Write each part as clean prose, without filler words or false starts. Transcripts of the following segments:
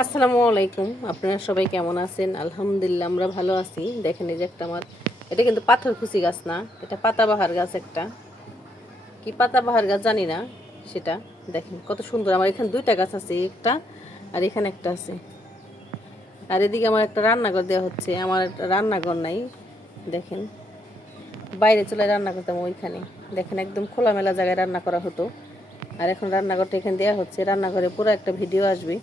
আসসালামু আলাইকুম। আপনারা সবাই কেমন আছেন? আলহামদুলিল্লাহ আমরা ভালো আছি। দেখেন এই যে একটা আমার, এটা কিন্তু পাথরকুচি গাছ না, এটা পাতাবাহার গাছ একটা। কি পাতাবাহার গাছ জানি না সেটা। দেখেন কত সুন্দর, আমার এখানে দুইটা গাছ আছে, একটা আর এখানে একটা আছে। আর এদিকে আমার একটা রান্নাঘর দেওয়া হচ্ছে, আমার একটা রান্নাঘর নাই। দেখেন বাইরে চলে রান্না করতাম ওইখানে। দেখেন একদম খোলামেলা জায়গায় রান্না করা হতো, আর এখন রান্নাঘরটা এখানে দেওয়া হচ্ছে। রান্নাঘরে পুরো একটা ভিডিও আসবে,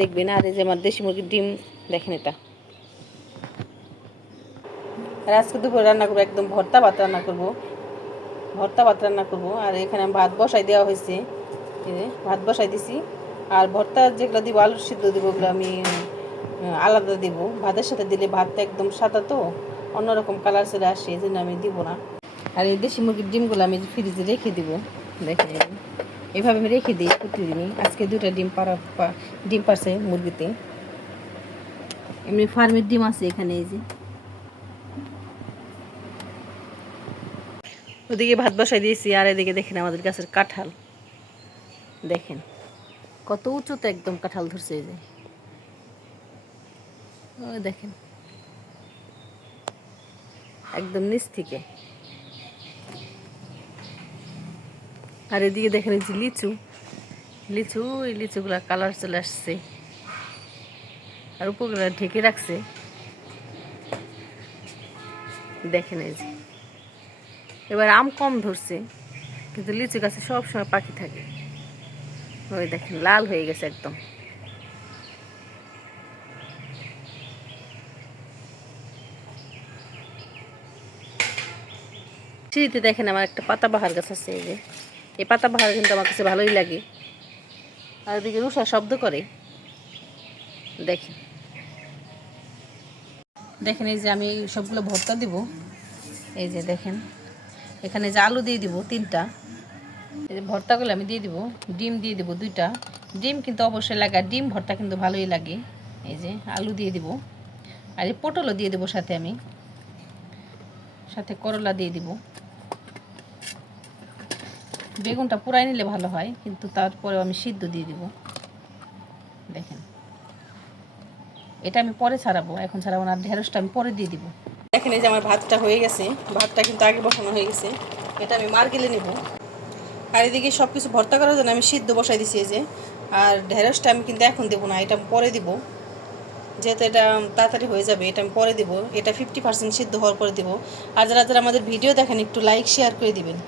দেখবেন। আর এই যে আমার দেশি মুরগির ডিম, দেখেন এটা। আর আজকে দুপুরে রান্না করবো একদম ভর্তা ভাত রান্না করবো, ভর্তা ভাত রান্না করবো। আর এখানে ভাত বসাই দেওয়া হয়েছে, এই যে ভাত বসাই দিছি। আর ভর্তা যেগুলো দিব, আলু সিদ্ধ দিব, ওগুলো আমি আলাদা দিব। ভাতের সাথে দিলে ভাতটা একদম সাদা, তো অন্যরকম কালার চলে আসে, এই জন্য আমি দিব না। আর এই দেশি মুরগির ডিমগুলো আমি ফ্রিজে রেখে দিব। দেখেন এইভাবে আমি রেখে দিই প্রতিদিনই। আজকে দুটা ডিম পারছে মুরগিতে। এমনি ফার্মের ডিম আছে এখানে, এই যে। ওদিকে ভাত বসাই দিয়েছি, আর এদিকে দেখেন আমাদের গাছের কাঁঠাল। দেখেন কত উঁচুতে একদম কাঁঠাল ধরছে, এই যে। ওই দেখেন একদম নিচ থেকে। আর এদিকে দেখেন এই যে লিচু, এই লিচুগুলা কালার চলে আসছে, আর উপরগুলা ঢেকে রাখছে। দেখেন এই যে এবার আম কম ধরছে, কিন্তু লিচু গাছে সবসময় পাখি থাকে। ওই দেখেন লাল হয়ে গেছে একদম। সিঁড়িতে দেখেন আমার একটা পাতাবাহার গাছ আছে, এই যে। এই পাতাবাহার কিন্তু আমার কাছে ভালোই লাগে। আর এদিকে রুষা শব্দ করে। দেখেন দেখেন এই যে আমি সবগুলো ভর্তা দিব। এই যে দেখেন এখানে যে আলু দিয়ে দিব তিনটা, এই যে ভর্তাগুলো আমি দিয়ে দিব। ডিম দিয়ে দিব দুইটা, ডিম কিন্তু অবশ্যই লাগে, আর ডিম ভর্তা কিন্তু ভালোই লাগে। এই যে আলু দিয়ে দিব, আর এই পটলও দিয়ে দেবো সাথে, আমি সাথে করলা দিয়ে দিব। বেগুনটা পুরাই নিলে ভালো হয়, কিন্তু তারপরেও আমি সিদ্ধ দিয়ে দিব। দেখেন এটা আমি পরে ছাড়াবো, এখন ছাড়াবো না। ঢেঁড়সটা আমি পরে দিয়ে দিব। দেখেন এই যে আমার ভাতটা হয়ে গেছে, ভাতটা কিন্তু আগে বসানো হয়ে গেছে। এটা আমি মার গেলে নেব। আর এদিকে সব কিছু ভর্তা করার জন্য আমি সিদ্ধ বসাই দিছি, এই যে। আর ঢেঁড়সটা আমি কিন্তু এখন দেবো না, এটা আমি পরে দিব, যেহেতু এটা তাড়াতাড়ি হয়ে যাবে। এটা আমি পরে দিব, এটা 50% সিদ্ধ হওয়ার পরে দিব। আর যারা যারা আমাদের ভিডিও দেখেন একটু লাইক শেয়ার করে দিবেন।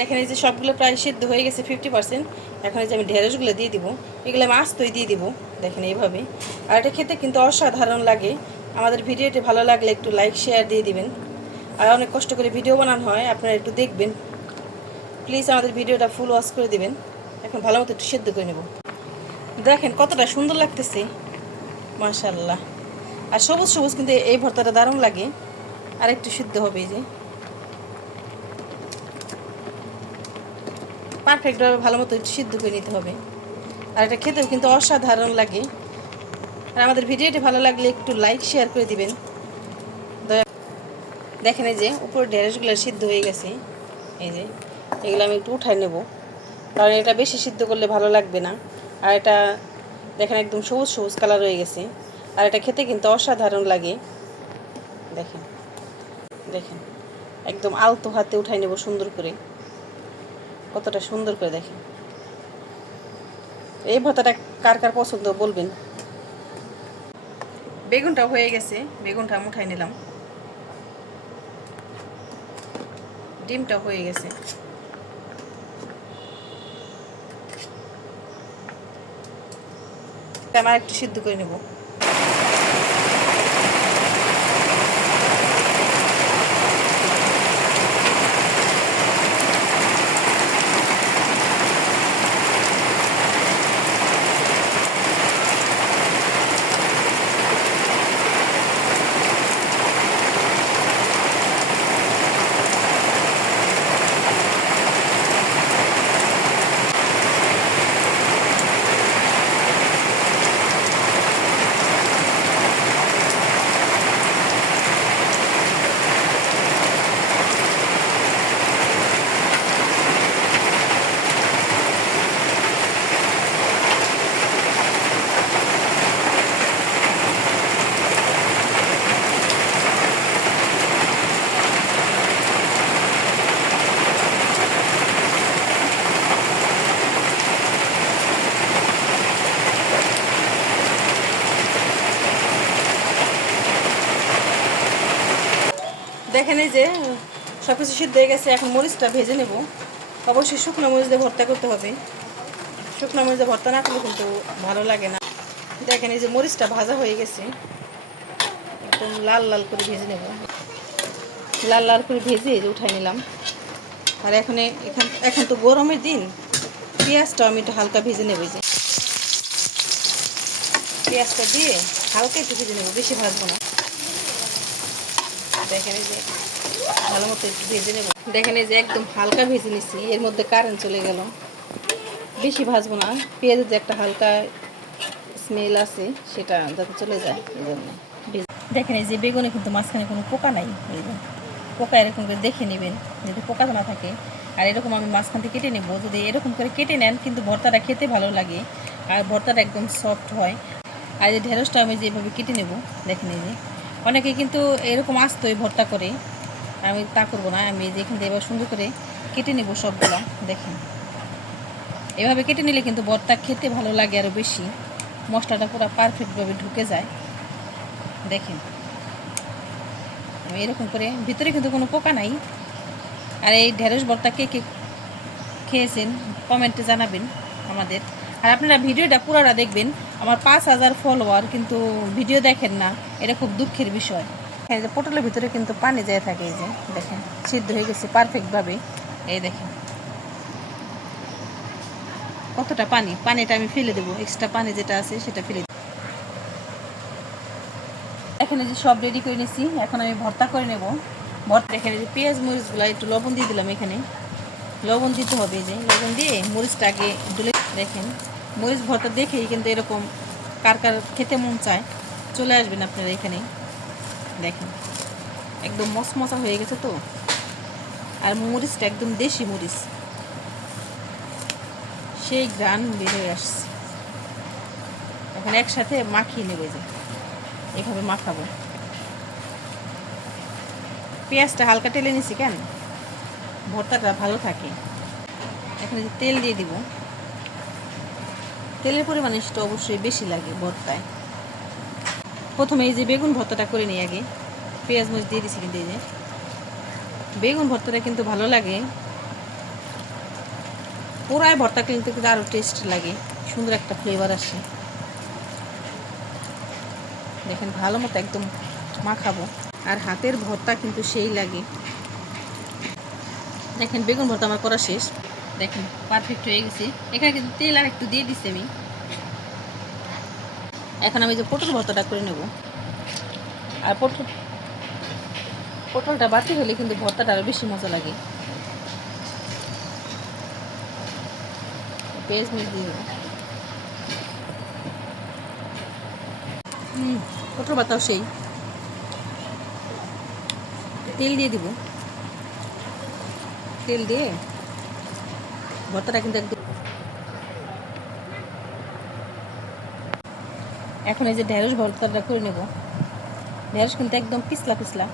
দেখেন এই যে সবগুলো প্রায় সিদ্ধ হয়ে গেছে 50%। এখন এই যে আমি ঢেঁড়সগুলো দিয়ে দিব, এগুলো আমি আস্তই দিয়ে দিব। দেখেন এইভাবে। আর এটা খেতে কিন্তু অসাধারণ লাগে। আমাদের ভিডিওটি ভালো লাগলে একটু লাইক শেয়ার দিয়ে দিবেন। আর অনেক কষ্ট করে ভিডিও বানানো হয়, আপনারা একটু দেখবেন প্লিজ। আমাদের ভিডিওটা ফুল ওয়াচ করে দিবেন। এখন ভালো মতো একটু সিদ্ধ করে নেব। দেখেন কতটা সুন্দর লাগতেছে, মাশাআল্লাহ। আর সবুজ সবুজ কিন্তু এই ভর্তাটা দারুণ লাগে। আর একটু সিদ্ধ হবে, এই যে পারফেক্টভাবে ভালো মতো সিদ্ধ করে নিতে হবে। আর এটা খেতেও কিন্তু অসাধারণ লাগে। আর আমাদের ভিডিওটি ভালো লাগলে একটু লাইক শেয়ার করে দিবেন দয়া। দেখেন এই যে উপরে ঢেঁড়সগুলো সিদ্ধ হয়ে গেছে, এই যে এগুলো আমি একটু উঠাই নেব, কারণ এটা বেশি সিদ্ধ করলে ভালো লাগবে না। আর এটা দেখেন একদম সবুজ সবুজ কালার হয়ে গেছে। আর এটা খেতে কিন্তু অসাধারণ লাগে। দেখেন দেখেন একদম আলতো হাতে উঠাই নেব সুন্দর করে, কতটা সুন্দর করে। দেখেন এই ভর্তাটা কার কার পছন্দ বলবেন। বেগুনটা হয়ে গেছে, বেগুনটা আমি উঠাই নিলাম। ডিমটা হয়ে গেছে, আমার একটু সিদ্ধ করে নেব। দেখেন এই যে সব কিছু সিদ্ধ হয়ে গেছে। এখন মরিচটা ভেজে নেব। অবশ্যই শুকনো মরিচ দিয়ে ভর্তা করতে হবে, শুকনো মরিচ দিয়ে ভর্তা না করলে কিন্তু ভালো লাগে না। দেখেন এই যে মরিচটা ভাজা হয়ে গেছে, একদম লাল লাল করে ভেজে নেব। লাল লাল করে ভেজে এই যে উঠাই নিলাম। আর এখন তো গরমের দিন, পেঁয়াজটা আমি একটু হালকা ভেজে নেব। যে পেঁয়াজটা দিয়ে হালকা একটু ভেজে নেব, বেশি ভাজবো না। দেখেন এই যে ভালো মতো একটু ভেজে নেব। দেখেন এই যে একদম হালকা ভেজে নিচ্ছি, এর মধ্যে কারেন্ট চলে গেল। বেশি ভাজবো না, পেঁয়াজের যে একটা হালকা স্মেল আছে সেটা যাতে চলে যায় এই জন্য। দেখেন এই যে বেগুনে কিন্তু মাঝখানে কোনো পোকা নাই, এই যে পোকা এরকম করে দেখে নেবেন যদি পোকা না থাকে। আর এরকম আমি মাঝখান থেকে কেটে নেব। যদি এরকম করে কেটে নেন কিন্তু ভর্তাটা খেতে ভালো লাগে আর ভর্তাটা একদম সফট হয়। আর এই ঢেঁড়সটা আমি যেভাবে কেটে নেব, দেখেন এই যে অনেকে কিন্তু এরকম আস্তই ভর্তা করে, আমি তা করবো না। আমি যেখান থেকে এবার সুন্দর করে কেটে নেব সবগুলা। দেখেন এভাবে কেটে নিলে কিন্তু ভর্তা খেতে ভালো লাগে আরও বেশি, মশলাটা পুরো পারফেক্টভাবে ঢুকে যায়। দেখেন আমি এরকম করে, ভিতরে কিন্তু কোনো পোকা নাই। আর এই ঢেঁড়স ভর্তা কে কে খেয়েছেন কমেন্টে জানাবেন আমাদের। আর আপনারা ভিডিওটা পুরোটা দেখবেন। আমার 5,000 ফলোয়ার কিন্তু ভিডিও দেখেন না, এটা খুব দুঃখের বিষয়। এই যে পটলের ভিতরে কিন্তু পানি যায় থাকে, এই যে দেখেন সিদ্ধ হয়ে গেছে পারফেক্টভাবে। এই দেখেন কতটা পানিটা আমি ফেলে দেবো, এক্সট্রা পানি যেটা আছে সেটা ফেলে দেবো। এখানে যে সব রেডি করে নিয়েছি, এখন আমি ভর্তা করে নেব। ভর্তা এখানে যে পেঁয়াজ মরিচগুলো একটু লবণ দিয়ে দিলাম। এখানে লবণ দিতে হবে, এই যে লবণ দিয়ে মরিচটা আগে ডলে। দেখেন মরিচ ভর্তা দেখেই কিন্তু এরকম কার কার খেতে মন চায় চলে আসবেন আপনারা এখানে। দেখেন একদম মশমশা হয়ে গেছে তো, আর মরিচটা একদম দেশি মরিচ, সেই গ্রান বের হয়ে আসছে। এখন একসাথে মাখিয়ে নেবে, যে এভাবে মাখাবো। পেঁয়াজটা হালকা টেলে নিছি কেন, ভর্তাটা ভালো থাকে। এখানে যে তেল দিয়ে দিব, তেলের পরিমাণ সেটা অবশ্যই বেশি লাগে ভর্তায়। প্রথমে এই যে বেগুন ভর্তাটা করে নিই আগে, পেঁয়াজ মরিচ দিয়ে দিছি। কিন্তু এই যে বেগুন ভর্তাটা কিন্তু ভালো লাগে, পুরাই ভর্তা কিন্তু আরও টেস্ট লাগে, সুন্দর একটা ফ্লেভার আসে। দেখেন ভালো মতো একদম মাখাবো, আর হাতের ভর্তা কিন্তু সেই লাগে। দেখেন বেগুন ভর্তা আমার করা শেষ, দেখেন পারফেক্ট হয়ে গেছে। এখানে কিন্তু তেল আর একটু দিয়ে দিচ্ছি আমি। এখন আমি যে পটল ভর্তাটা করে নেব। আর পটলটা বাটি হলে কিন্তু ভর্তাটা আরও বেশি মজা লাগে। পেঁয়াজ মরিচ দিয়ে দেবো। পটল ভর্তাও সেই, তেল দিয়ে দিব। তেল দিয়ে ভর্তাটা কিন্তু একদম। এখন এই যে ঢেঁড়স ভর্তাটা করে নেব। ঢেঁড়স কিন্তু একদম পিছলা পিছলা,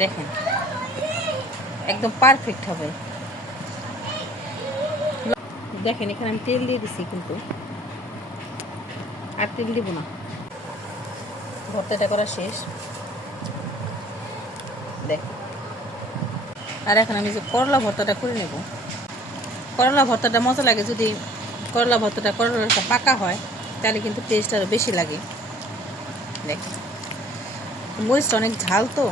দেখেন একদম পারফেক্ট হবে। দেখেন এখানে আমি তেল দিয়ে দিছি, কিন্তু আর তেল দিব না। ভর্তাটা করা শেষ, দেখ। আর এখন আমি যে করলা ভর্তাটা করে নেব। করলা ভর্তাটা মজা লাগে যদি করলা করলাটা পাকা হয়, তাহলে কিন্তু টেস্ট আরও বেশি লাগে। দেখ মরিচটা অনেক ঝাল তো,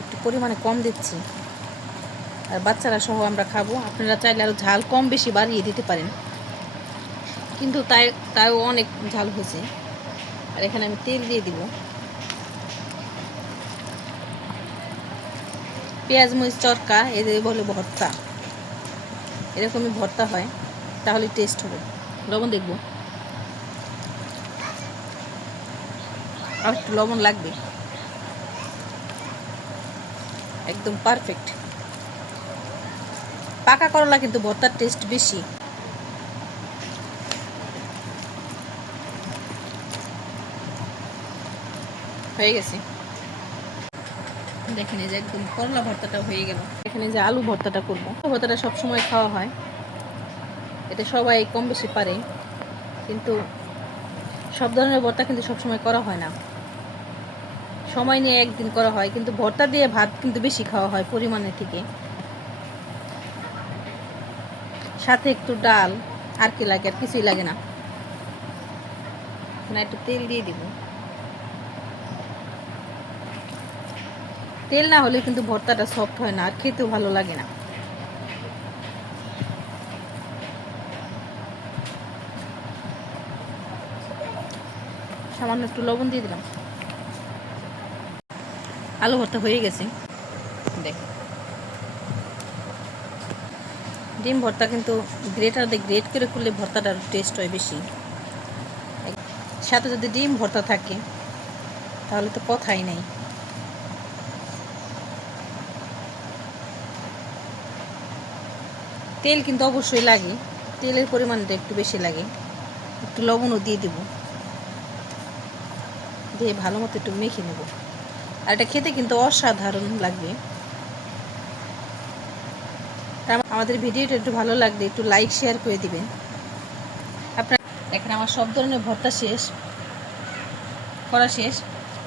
একটু পরিমাণে কম দিচ্ছি। আর বাচ্চারা সহ আমরা খাবো, আপনারা চাইলে আরও ঝাল কম বেশি বাড়িয়ে দিতে পারেন, কিন্তু তাও অনেক ঝাল হয়েছে। আর এখানে আমি তেল দিয়ে দিব। পেঁয়াজ মরিচ চরকা এদের বলে ভর্তা, এরকমই ভর্তা হয়, তাহলে টেস্ট হবে। লবণ দেখব, আর একটু লবণ লাগবে। একদম পারফেক্ট। পাকা করলা কিন্তু ভর্তার টেস্ট বেশি। হয়ে গেছে, দেখেন এই যে একদম করলা ভর্তাটা হয়ে গেল। এখানে যে আলু ভর্তাটা করবো, ভর্তাটা সবসময় খাওয়া হয়, এটা সবাই কম বেশি পারে, কিন্তু সব ধরনের ভর্তা কিন্তু সবসময় করা হয় না। সময় নিয়ে একদিন করা হয়, কিন্তু ভর্তা দিয়ে ভাত কিন্তু বেশি খাওয়া হয় পরিমাণের থেকে। সাথে একটু ডাল, আর কি লাগে? আর কিছুই লাগে না। একটু তেল দিয়ে দিব। তেল না হলে কিন্তু ভর্তাটা সফট হয় না, আর খেতেও ভালো লাগে না। সামান্য একটু লবণ দিয়ে দিলাম। আলু ভর্তা হয়ে গেছে। দেখ, ডিম ভর্তা কিন্তু গ্রেটার দিয়ে গ্রেট করে করলে ভর্তাটার টেস্ট হয় বেশি। সাথে যদি ডিম ভর্তা থাকে তাহলে তো কথাই নেই। তেল কিন্তু অবশ্যই লাগে, তেলের পরিমাণটা একটু বেশি লাগে। একটু লবণও দিয়ে দেব, দিয়ে ভালো মতো একটু মেখে নেব। আর এটা খেতে কিন্তু অসাধারণ লাগবে। আমাদের ভিডিওটা একটু ভালো লাগলে একটু লাইক শেয়ার করে দিবেন। আপনার এখানে আমার সব ধরনের ভর্তা করা শেষ।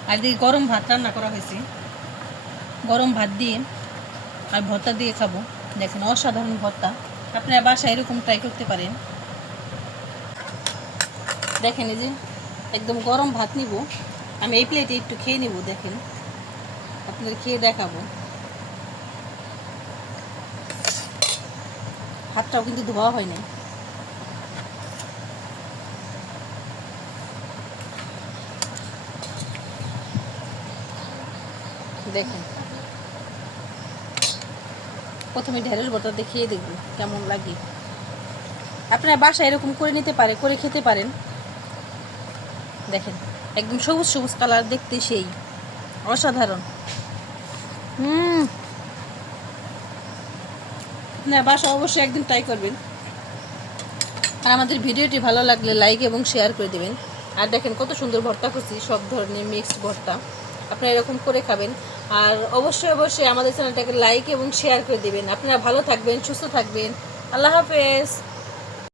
আর দিকে গরম ভাত রান্না করা হয়েছে, গরম ভাত দিয়ে আর ভর্তা দিয়ে খাবো। দেখেন অসাধারণ ভর্তা, আপনারা বাসায় এরকম ট্রাই করতে পারেন। দেখেন এই যে একদম গরম ভাত নিব, আমি এই প্লেটে একটু খেয়ে নিব। দেখেন আপনাদের খেয়ে দেখাবো। হাতটাও কিন্তু ধোয়া হয় না। দেখেন প্রথমে ঢেঁড়স ভর্তা দেখিয়ে দেখব কেমন লাগে। আপনারা বাসায় এরকম করে নিতে পারে, করে খেতে পারেন। দেখেন একদম সবুজ সবুজ কালার, দেখতে সেই অসাধারণ। আপনারা বাসা অবশ্যই একদিন ট্রাই করবেন। আর আমাদের ভিডিওটি ভালো লাগলে লাইক এবং শেয়ার করে দেবেন। আর দেখেন কত সুন্দর ভর্তা করছি, সব ধরনের মিক্সড ভর্তা। আপনারা এরকম করে খাবেন। আর অবশ্যই অবশ্যই আমাদের চ্যানেলটাকে লাইক এবং শেয়ার করে দেবেন। আপনারা ভালো থাকবেন, সুস্থ থাকবেন। আল্লাহ হাফেজ।